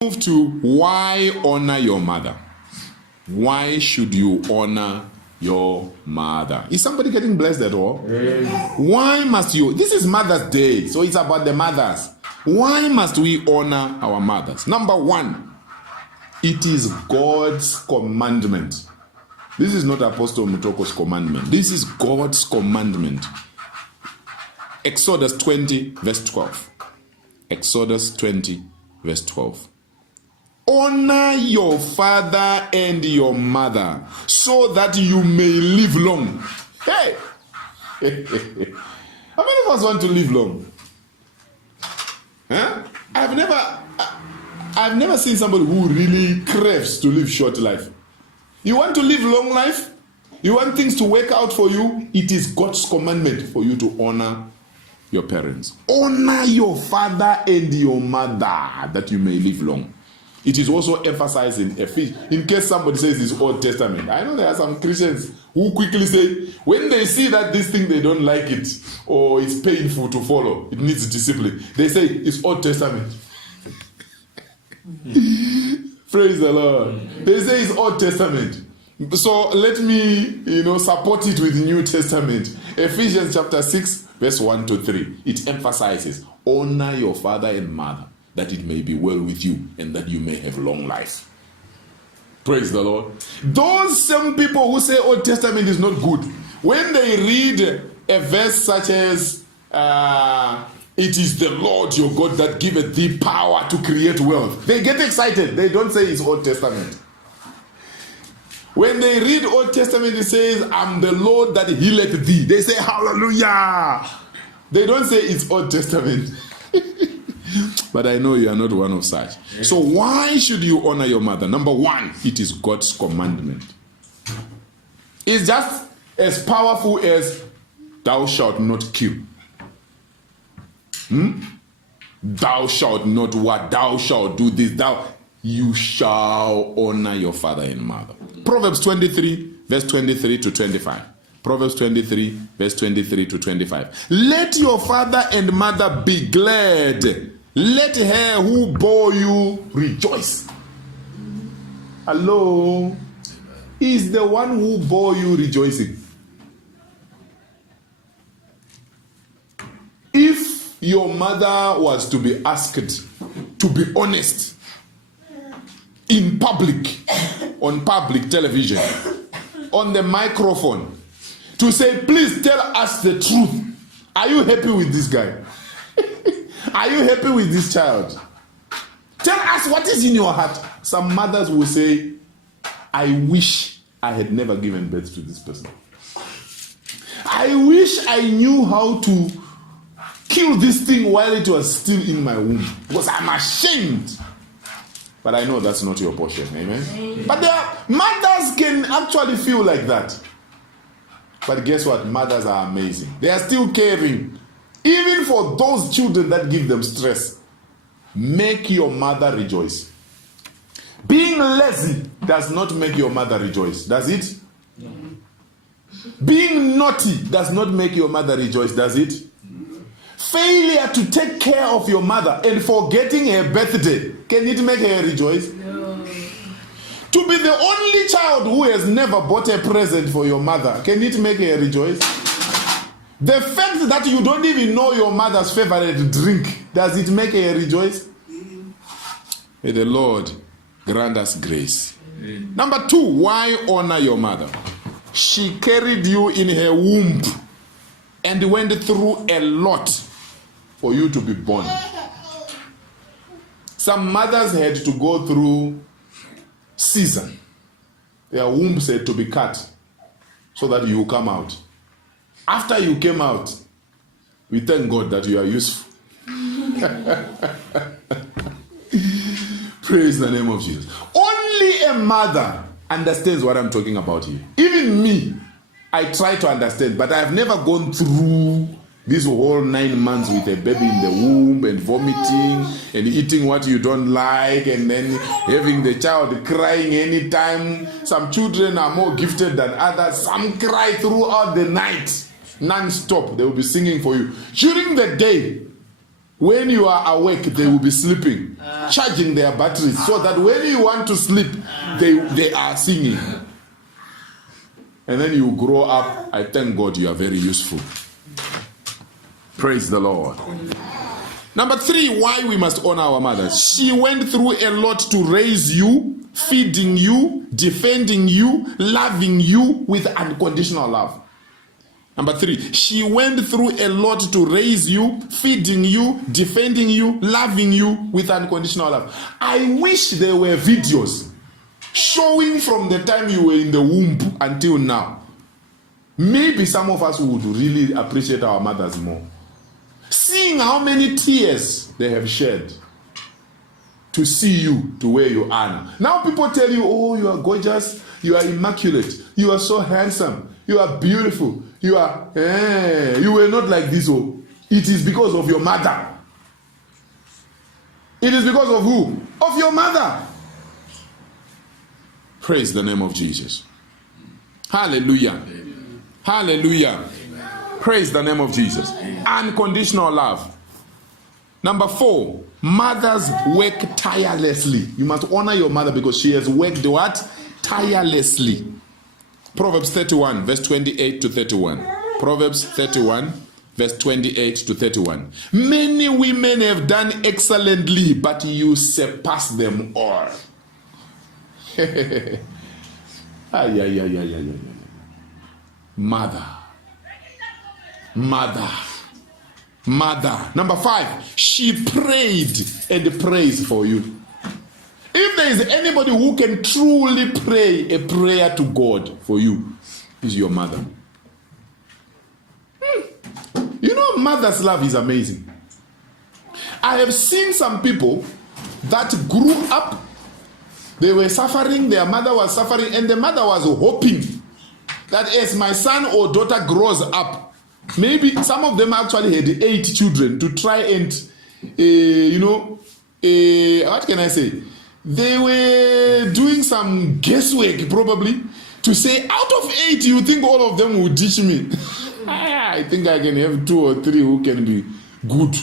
Move to why honor your mother. Why should you honor your mother? Is somebody getting blessed at all? Why must you? This is Mother's Day, so it's about the mothers. Why must we honor our mothers? Number one, it is God's commandment. This is not Apostle Mutoko's commandment. This is God's commandment. Exodus 20, verse 12. Exodus 20, verse 12. Honor your father and your mother so that you may live long. Hey! How many of us want to live long? Huh? I've never seen somebody who really craves to live short life. You want to live long life? You want things to work out for you? It is God's commandment for you to honor your parents. Honor your father and your mother that you may live long. It is also emphasized in Ephesians. In case somebody says it's Old Testament. I know there are some Christians who quickly say, when they see that this thing they don't like it, or it's painful to follow, it needs discipline, they say it's Old Testament. Praise the Lord. They say it's Old Testament. So let me, support it with New Testament. Ephesians chapter 6, verse 1 to 3. It emphasizes, honor your father and mother, that it may be well with you and that you may have long life. Praise the Lord. Those same people who say Old Testament is not good, when they read a verse such as, it is the Lord your God that giveth thee power to create wealth, they get excited. They don't say it's Old Testament. When they read Old Testament, it says, I'm the Lord that healeth thee. They say, hallelujah. They don't say it's Old Testament. But I know you are not one of such. So why should you honor your mother? Number one, it is God's commandment. It's just as powerful as thou shalt not kill. Thou shalt not what? Thou shalt do this. You shall honor your father and mother. Proverbs 23, verse 23 to 25. Proverbs 23, verse 23 to 25. Let your father and mother be glad. Let her who bore you rejoice. Hello? Is the one who bore you rejoicing? If your mother was to be asked to be honest in public, on public television, on the microphone, to say, please tell us the truth. Are you happy with this guy? Are you happy with this child? Tell us what is in your heart. Some mothers will say, I wish I had never given birth to this person. I wish I knew how to kill this thing while it was still in my womb, because I'm ashamed. But I know that's not your portion. Amen? But mothers can actually feel like that. But guess what? Mothers are amazing. They are still caring. Even for those children that give them stress. Make your mother rejoice. Being lazy does not make your mother rejoice. Does it? Being naughty does not make your mother rejoice. Does it? Failure to take care of your mother and forgetting her birthday, can it make her rejoice? No. To be the only child who has never bought a present for your mother, can it make her rejoice? The fact that you don't even know your mother's favorite drink, does it make her rejoice? May the Lord grant us grace. Number two, why honor your mother? She carried you in her womb and went through a lot for you to be born. Some mothers had to go through season. Their wombs had to be cut so that you come out. After you came out, we thank God that you are useful. Praise the name of Jesus. Only a mother understands what I'm talking about here. Even me, I try to understand, but I have never gone through this whole 9 months with a baby in the womb and vomiting and eating what you don't like and then having the child crying anytime. Some children are more gifted than others. Some cry throughout the night, non-stop. They will be singing for you. During the day, When you are awake, they will be sleeping, charging their batteries, so that when you want to sleep, they are singing. And then you grow up. I thank God you are very useful. Praise the Lord. Number 3, why we must honor our mothers. She went through a lot to raise you, feeding you, defending you, loving you with unconditional love. Number 3, she went through a lot to raise you, feeding you, defending you, loving you with unconditional love. I wish there were videos showing from the time you were in the womb until now. Maybe some of us would really appreciate our mothers more. Seeing how many tears they have shed to see you to where you are now. Now people tell you, oh, you are gorgeous, you are immaculate, you are so handsome, you are beautiful, you were not like this. Oh, it is because of your mother. It is because of who? Of your mother. Praise the name of Jesus. Hallelujah. Amen. Hallelujah. Amen. Praise the name of Jesus. Unconditional love. Number 4, mothers work tirelessly. You must honor your mother because she has worked what? Tirelessly. Proverbs 31, verse 28 to 31. Proverbs 31, verse 28 to 31. Many women have done excellently, but you surpass them all. Mother. Number 5, she prayed and prays for you. If there is anybody who can truly pray a prayer to God for you, is your mother. You know, mother's love is amazing. I have seen some people that grew up, they were suffering, their mother was suffering, and the mother was hoping that as my son or daughter grows up, maybe some of them actually had 8 children to try and, what can I say? They were doing some guesswork probably to say, out of 8, you think all of them will ditch me? I think I can have 2 or 3 who can be good,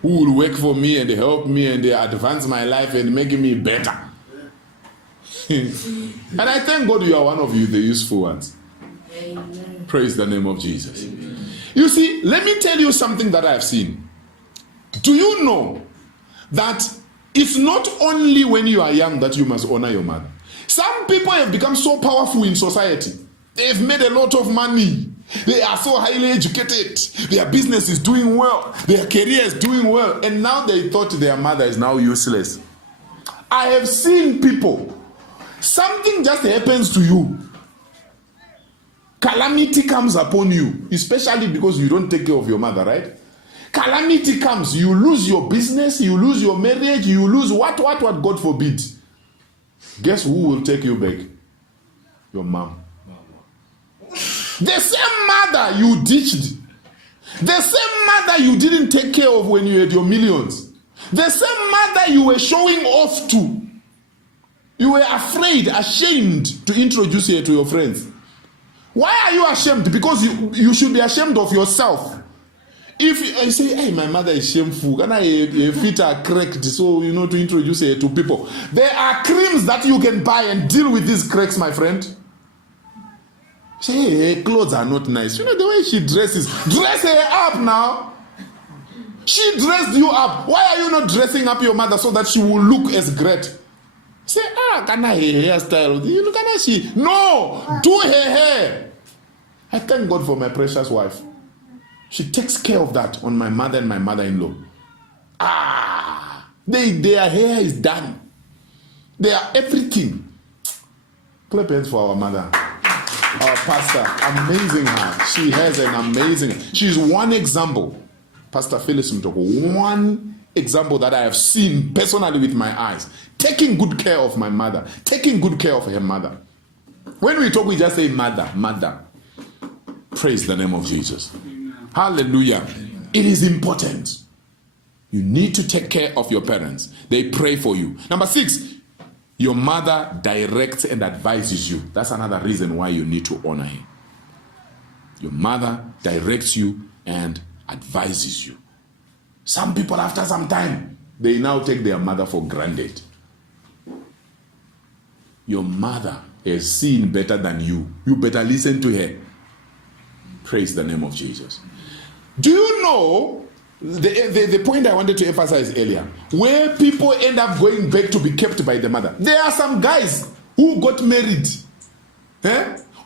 who will work for me and help me and advance my life and make me better. And I thank God you are one of you, the useful ones. Amen. Praise the name of Jesus. Amen. You see, let me tell you something that I have seen. Do you know that it's not only when you are young that you must honor your mother? Some people have become so powerful in society. They've made a lot of money. They are so highly educated. Their business is doing well. Their career is doing well. And now they thought their mother is now useless. I have seen people, something just happens to you. Calamity comes upon you, especially because you don't take care of your mother, right? Calamity comes, you lose your business, you lose your marriage, you lose what, God forbid. Guess who will take you back? Your mom. The same mother you ditched, the same mother you didn't take care of when you had your millions, the same mother you were showing off to, you were afraid, ashamed to introduce her to your friends. Why are you ashamed? Because you should be ashamed of yourself. If I say, hey, my mother is shameful, and her feet are cracked, so to introduce her to people. There are creams that you can buy and deal with these cracks, my friend. Say, hey, her clothes are not nice. The way she dresses. Dress her up now. She dressed you up. Why are you not dressing up your mother so that she will look as great? Say, can I hairstyle? Look at she. No, do her hair. I thank God for my precious wife. She takes care of that on my mother and my mother-in-law. Their hair is done. They are everything. Clap hands for our mother. Our pastor, amazing her. She has an amazing. She's one example. Pastor Phyllis Mtoko, one example that I have seen personally with my eyes. Taking good care of my mother. Taking good care of her mother. When we talk, we just say mother. Praise the name of Jesus. Hallelujah. It is important. You need to take care of your parents. They pray for you. Number 6, your mother directs and advises you. That's another reason why you need to honor her. Your mother directs you and advises you. Some people, after some time, they now take their mother for granted. Your mother has seen better than you. You better listen to her. Praise the name of Jesus. Do you know the point I wanted to emphasize earlier, where people end up going back to be kept by the mother? There are some guys who got married,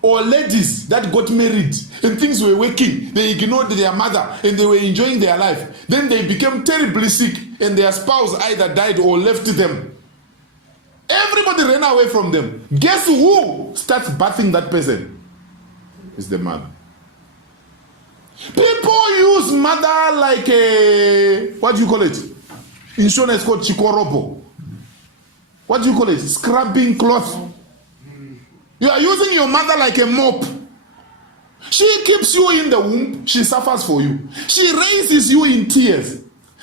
or ladies that got married and things were working. They ignored their mother and they were enjoying their life. Then they became terribly sick and their spouse either died or left them. Everybody ran away from them. Guess who starts bathing that person? It's the mother. People use mother like a, what do you call it? Insurance called chikorobo. What do you call it? Scrubbing cloth. You are using your mother like a mop. She keeps you in the womb. She suffers for you. She raises you in tears.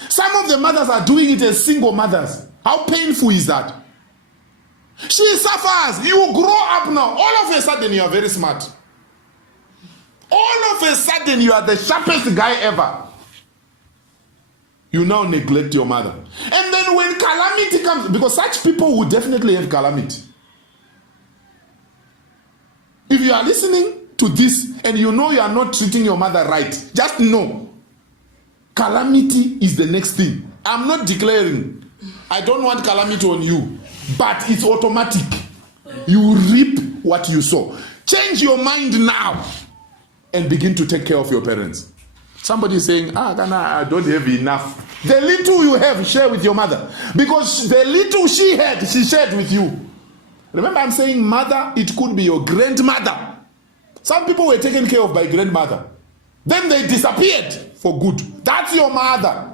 Some of the mothers are doing it as single mothers. How painful is that? She suffers. You grow up now. All of a sudden you are very smart. All of a sudden you are the sharpest guy ever. You now neglect your mother. And then when calamity comes, because such people will definitely have calamity. If you are listening to this and you know you are not treating your mother right, just know calamity is the next thing. I'm not declaring. I don't want calamity on you, but it's automatic. You reap what you sow. Change your mind now and begin to take care of your parents. Somebody is saying, I don't have enough. The little you have, share with your mother. Because the little she had, she shared with you. Remember, I'm saying mother, it could be your grandmother. Some people were taken care of by grandmother. Then they disappeared for good. That's your mother.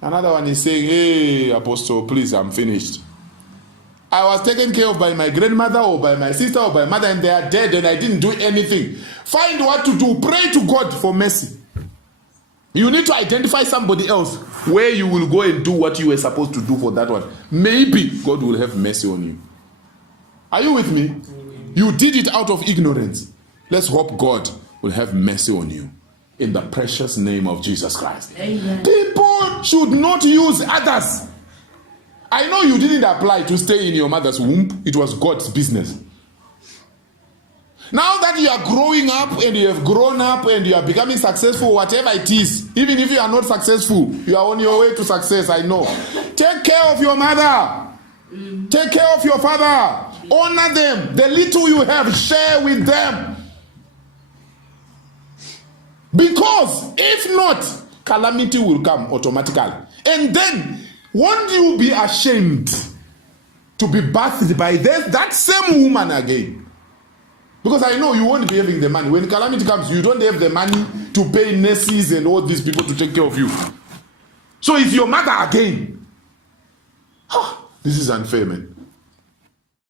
Another one is saying, hey, Apostle, please, I'm finished. I was taken care of by my grandmother or by my sister or by mother and they are dead and I didn't do anything. Find what to do. Pray to God for mercy. You need to identify somebody else where you will go and do what you were supposed to do for that one. Maybe God will have mercy on you. Are you with me? You did it out of ignorance. Let's hope God will have mercy on you. In the precious name of Jesus Christ. Amen. People should not use others. I know you didn't apply to stay in your mother's womb. It was God's business. Now that you are growing up and you have grown up and you are becoming successful, whatever it is, even if you are not successful, you are on your way to success, I know. Take care of your mother. Take care of your father. Honor them. The little you have, share with them. Because if not, calamity will come automatically. And then, won't you be ashamed to be bathed by that same woman again? Because I know you won't be having the money. When calamity comes, you don't have the money to pay nurses and all these people to take care of you. So it's your mother again. This is unfair, man.